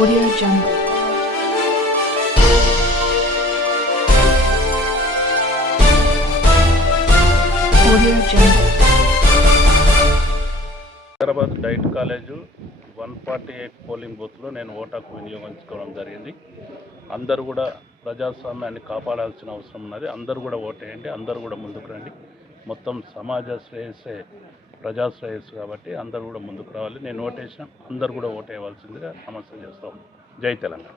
Audio Jungle. Audio Jungle. Hyderabad diet college 148 polling బూత్లో నేను ఓటాకు వినియోగించుకోవడం జరిగింది. అందరూ కూడా ప్రజాస్వామ్యాన్ని కాపాడాల్సిన అవసరం ఉన్నది. అందరూ కూడా ఓటేయండి, అందరూ కూడా ముందుకు రండి. మొత్తం సమాజ శ్రేయస్సే ప్రజాశ్రేయస్సు కాబట్టి అందరూ కూడా ముందుకు రావాలి. నేను ఓటేసిన అందరూ కూడా ఓటేయవలసిందిగా సమస్య చేస్తాం. జై తెలంగాణ.